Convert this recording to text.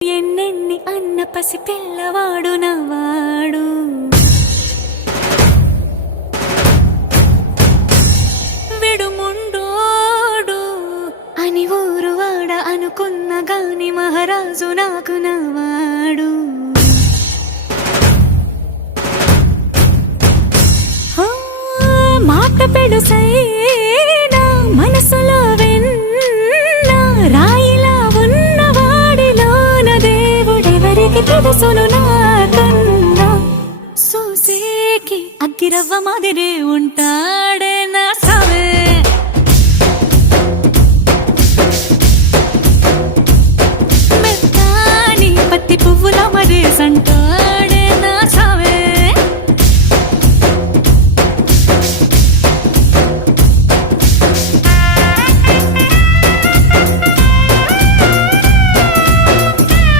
ఎన్నెన్ని అన్న పసి పిల్లవాడు నవ్వాడు. విడుముండోడు అని ఊరువాడ అనుకున్న గాని మహారాజు నాకు నవ్వాడు. మాట పెడుసైనా మనసులో వెన్న రాయిలా ఉన్నవాడిలోన దేవుడెవరికి తెలుసును నాకన్నా. సూసేకి అగ్గిరవ్వ మాదిరే ఉంటాడే నా సావే. మెత్తాని పత్తి పువ్వుల మరేసంటా